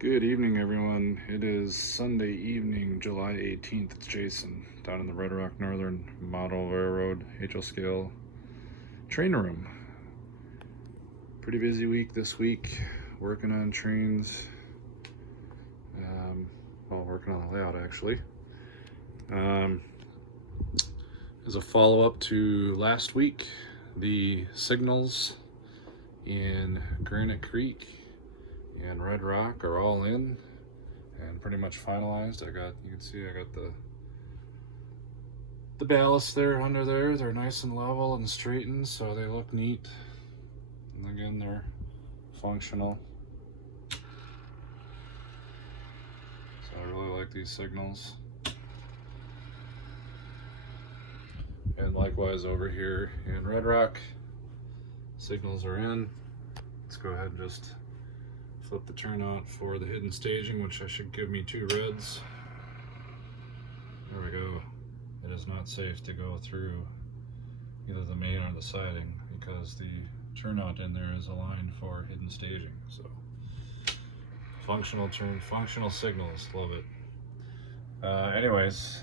Good evening, everyone. It is Sunday evening, July 18th. It's Jason down in the Red Rock Northern Model Railroad HL Scale train room. Pretty busy week this week, working on trains. Working on the layout actually. As a follow-up to last week, the signals in Granite Creek and Red Rock are all in and pretty much finalized. You can see I got the ballast there under there. They're nice and level and straightened, so they look neat. And again, they're functional. So I really like these signals. And likewise over here in Red Rock, signals are in. Let's go ahead and just flip the turnout for the hidden staging, which should give me 2 reds. There we go. It is not safe to go through either the main or the siding because the turnout in there is aligned for hidden staging. So functional signals, love it. Anyways,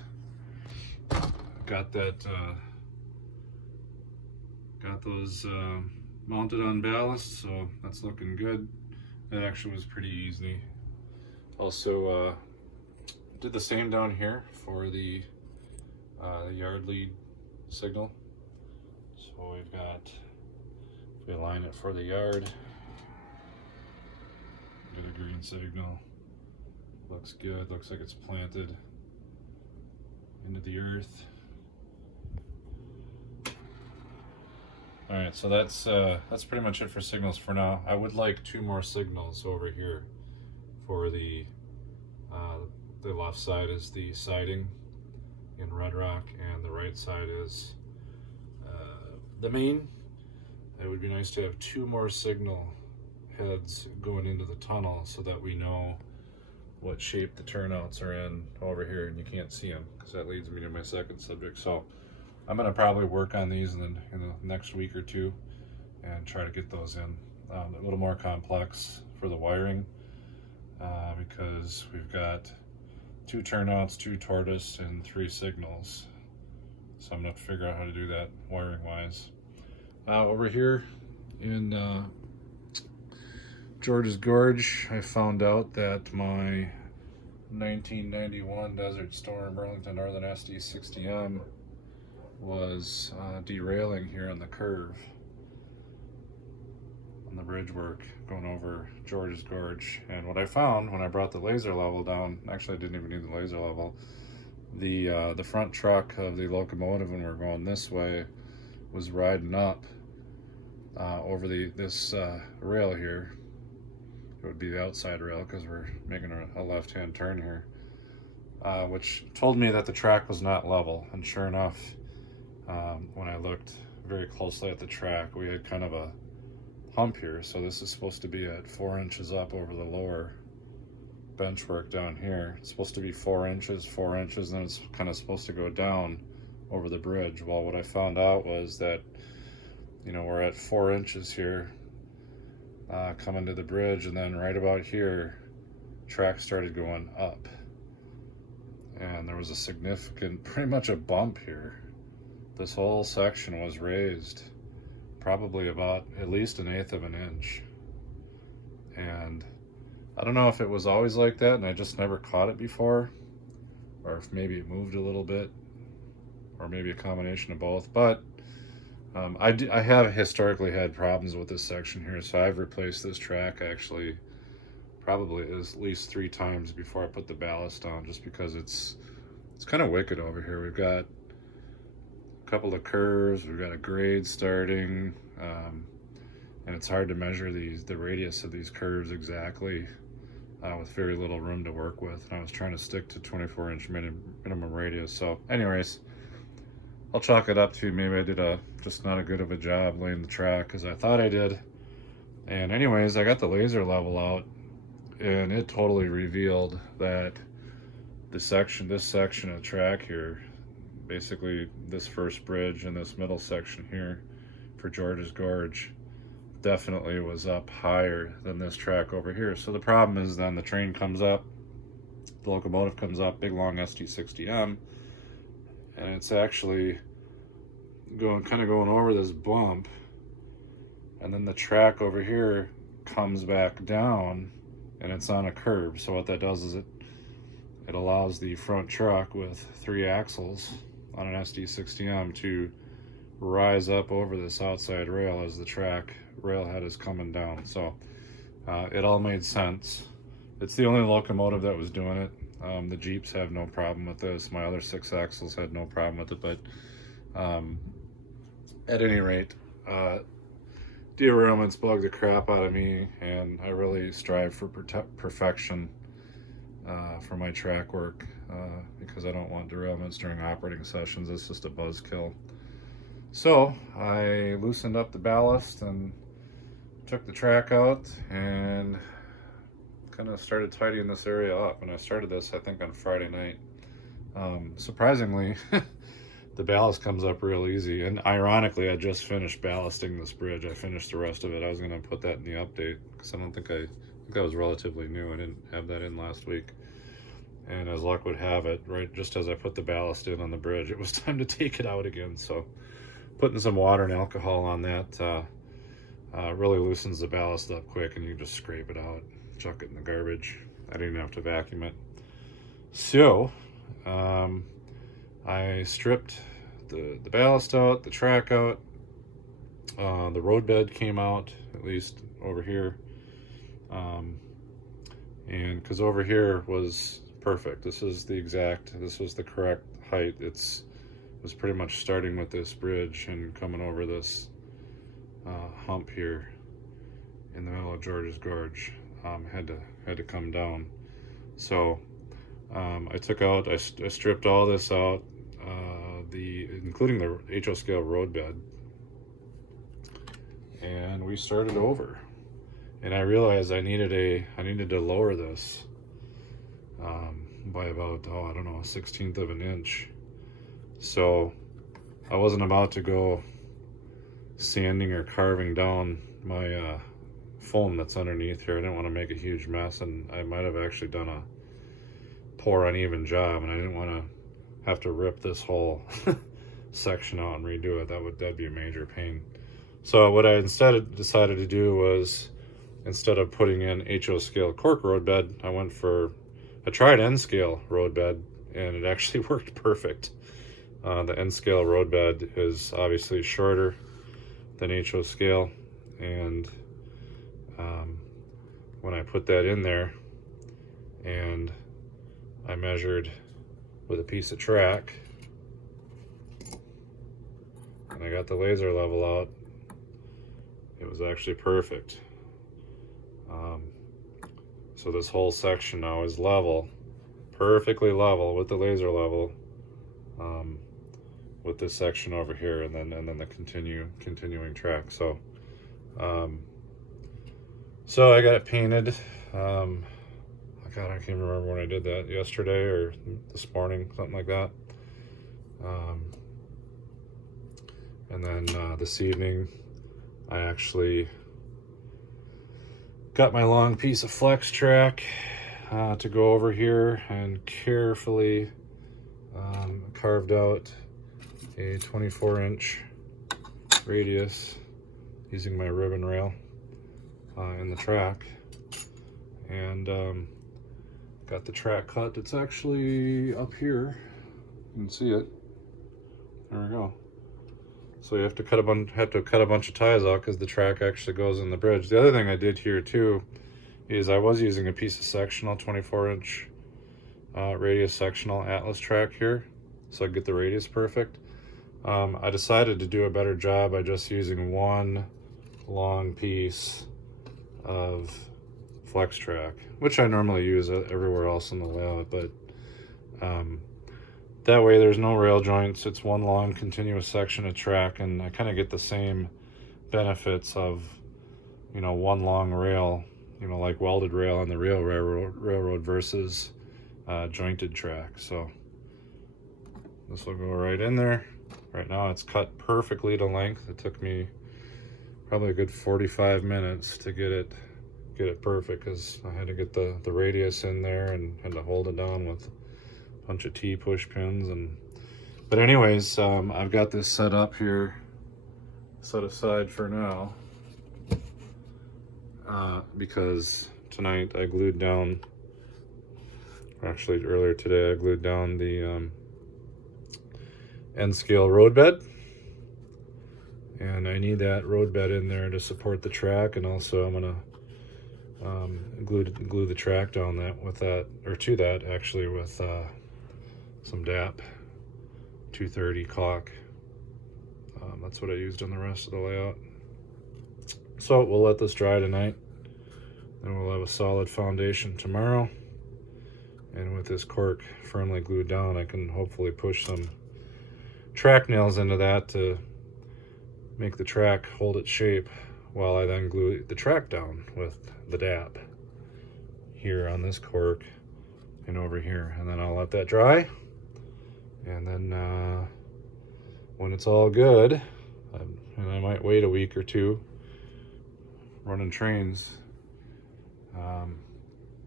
got those mounted on ballast, so that's looking good. That actually was pretty easy. Also did the same down here for the yard lead signal. So we've got, if we align it for the yard, get a green signal. Looks good, looks like it's planted into the earth. All right, so that's pretty much it for signals for now. I would like 2 more signals over here. For the left side is the siding in Red Rock, and the right side is the main. It would be nice to have 2 more signal heads going into the tunnel so that we know what shape the turnouts are in over here, and you can't see them because that leads me to my second subject. So I'm going to probably work on these in the next week or 2 and try to get those in. A little more complex for the wiring because we've got 2 turnouts, 2 tortoise, and 3 signals. So I'm going to have to figure out how to do that wiring wise. Over here in George's Gorge, I found out that my 1991 Desert Storm Burlington Northern SD60M was derailing here on the curve on the bridge work going over George's Gorge. And what I found when I brought the laser level down, actually I didn't even need the laser level, the front truck of the locomotive when we were going this way was riding up over this rail here. It would be the outside rail because we're making a left-hand turn here, which told me that the track was not level. And sure enough, when I looked very closely at the track, we had kind of a hump here. So this is supposed to be at 4 inches up over the lower bench work down here. It's supposed to be 4 inches, and then it's kind of supposed to go down over the bridge. Well, what I found out was that, we're at 4 inches here coming to the bridge, and then right about here, track started going up. And there was a significant, pretty much a bump here. This whole section was raised probably about at least 1/8 of an inch. And I don't know if it was always like that and I just never caught it before, or if maybe it moved a little bit, or maybe a combination of both. But I have historically had problems with this section here, so I've replaced this track actually probably at least 3 times before I put the ballast on, just because it's kind of wicked over here. We've got a couple of curves, we've got a grade starting, and it's hard to measure the radius of these curves exactly with very little room to work with. And I was trying to stick to 24-inch minimum radius. So anyways, I'll chalk it up to maybe I did just not a good of a job laying the track as I thought I did. And anyways, I got the laser level out, and it totally revealed that this section of track here, basically this first bridge and this middle section here for George's Gorge, definitely was up higher than this track over here. So the problem is then the train comes up, the locomotive comes up, big long ST60M, and it's actually kind of going over this bump, and then the track over here comes back down, and it's on a curb. So what that does is it allows the front truck with 3 axles on an SD60M to rise up over this outside rail as the track railhead is coming down. So it all made sense. It's the only locomotive that was doing it. The Jeeps have no problem with this. My other 6 axles had no problem with it, but at any rate, derailments bug the crap out of me, and I really strive for perfection for my track work because I don't want derailments during operating sessions. It's just a buzzkill. So I loosened up the ballast and took the track out and kind of started tidying this area up. And I started this, I think, on Friday night. Surprisingly, the ballast comes up real easy. And ironically, I just finished ballasting this bridge. I finished the rest of it. I was going to put that in the update because I think that was relatively new. I didn't have that in last week. And as luck would have it, right just as I put the ballast in on the bridge, it was time to take it out again. So putting some water and alcohol on that really loosens the ballast up quick, and you just scrape it out, chuck it in the garbage. I didn't have to vacuum it. So I stripped the ballast out, the track out, the roadbed came out, at least over here, and because over here was perfect. This was the correct height. It was pretty much starting with this bridge and coming over this hump here in the middle of George's Gorge. Had to come down. So I stripped all this out, including the HO scale roadbed, and we started over. And I realized I needed to lower this by about, I don't know, 1/16 of an inch. So I wasn't about to go sanding or carving down my foam that's underneath here. I didn't want to make a huge mess, and I might have actually done a poor uneven job, and I didn't want to have to rip this whole section out and redo it. That'd be a major pain. So what I instead decided to do was, instead of putting in HO scale cork roadbed, I tried N scale roadbed, and it actually worked perfect. The N scale roadbed is obviously shorter than HO scale, and when I put that in there and I measured with a piece of track and I got the laser level out, it was actually perfect. So this whole section now is level, perfectly level with the laser level, with this section over here, and then the continuing track. So so I got it painted. God, I can't remember when I did that, yesterday or this morning, something like that. And then this evening I actually got my long piece of flex track to go over here and carefully carved out a 24-inch radius using my ribbon rail in the track, and got the track cut. It's actually up here, you can see it. There we go. So you have to cut a bunch of ties out because the track actually goes in the bridge. The other thing I did here too is I was using a piece of sectional 24-inch radius sectional Atlas track here, so I get the radius perfect. I decided to do a better job by just using one long piece of flex track, which I normally use everywhere else in the layout, but that way there's no rail joints. It's one long continuous section of track, and I kind of get the same benefits of, one long rail, like welded rail on the real railroad versus jointed track. So this will go right in there. Right now it's cut perfectly to length. It took me probably a good 45 minutes to get it perfect, because I had to get the radius in there and had to hold it down with a bunch of T-push pins. But anyways, I've got this set up here, set aside for now, because tonight I glued down, actually earlier today, I glued down the end scale roadbed, and I need that roadbed in there to support the track, and also I'm gonna glue the track down to that actually with some DAP 230 caulk. That's what I used on the rest of the layout. So we'll let this dry tonight, and we'll have a solid foundation tomorrow. And with this cork firmly glued down, I can hopefully push some track nails into that to make the track hold its shape, while I then glue the track down with the DAP here on this cork and over here. And then I'll let that dry, and then when it's all good, and I might wait a week or two running trains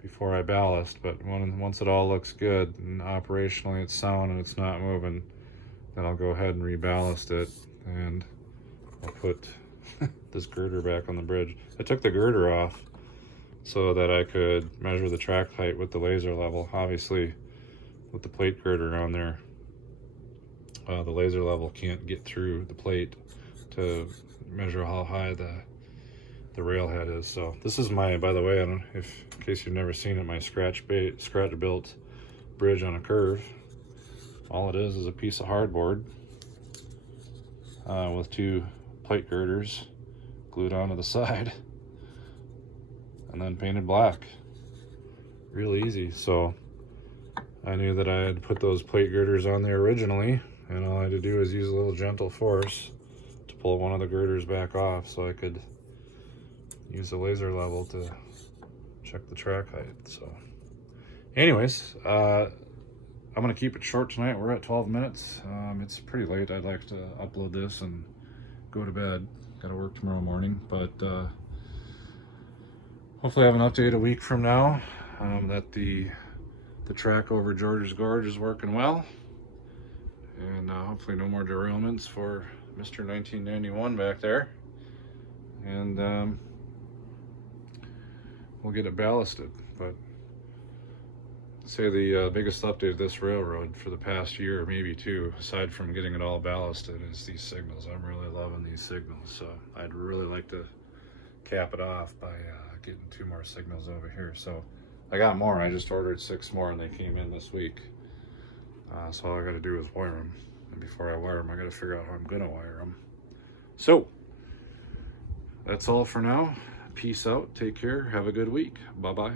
before I ballast, but once it all looks good and operationally it's sound and it's not moving, then I'll go ahead and reballast it, and I'll put this girder back on the bridge. I took the girder off so that I could measure the track height with the laser level. Obviously, with the plate girder on there, the laser level can't get through the plate to measure how high the railhead is. So this is my, by the way, in case you've never seen it, my scratch built bridge on a curve. All it is a piece of hardboard with two plate girders glued onto the side and then painted black. Real easy. So I knew that I had to put those plate girders on there originally, and all I had to do was use a little gentle force to pull one of the girders back off so I could use the laser level to check the track height. So anyways, I'm gonna keep it short tonight. We're at 12 minutes. It's pretty late. I'd like to upload this and go to bed. Gotta work tomorrow morning, but hopefully I have an update a week from now, that the track over George's Gorge is working well, and hopefully no more derailments for Mr. 1991 back there, and we'll get it ballasted. But say the biggest update of this railroad for the past year, maybe two, aside from getting it all ballasted, is these signals. I'm really loving these signals, so I'd really like to cap it off by getting 2 more signals over here. So I got more. I just ordered 6 more, and they came in this week. So all I got to do is wire them, and before I wire them, I got to figure out how I'm gonna wire them. So that's all for now. Peace out. Take care. Have a good week. Bye bye.